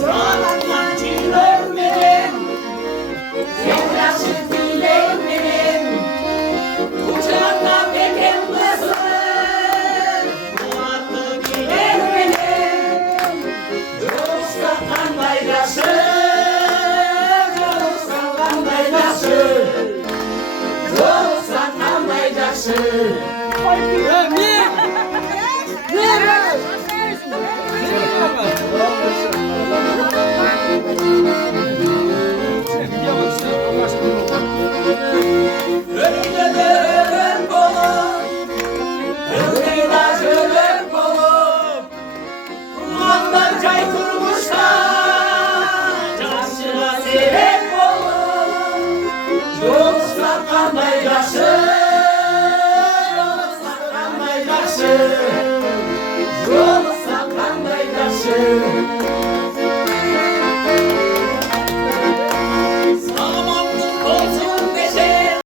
Sağlamdan çiğler benim, sevdaşı dileğim benim. Uçağında benim kızım, muhatlı dileğim benim. Yoksa kan bayraşı, yoksa kan bayraşı, yoksa kan bayraşı. Ölülerin kolu, ölülerin kolu, kullanlar çay kurmuşlar, çarşıda sebep olur, yoksa kan bayraşı.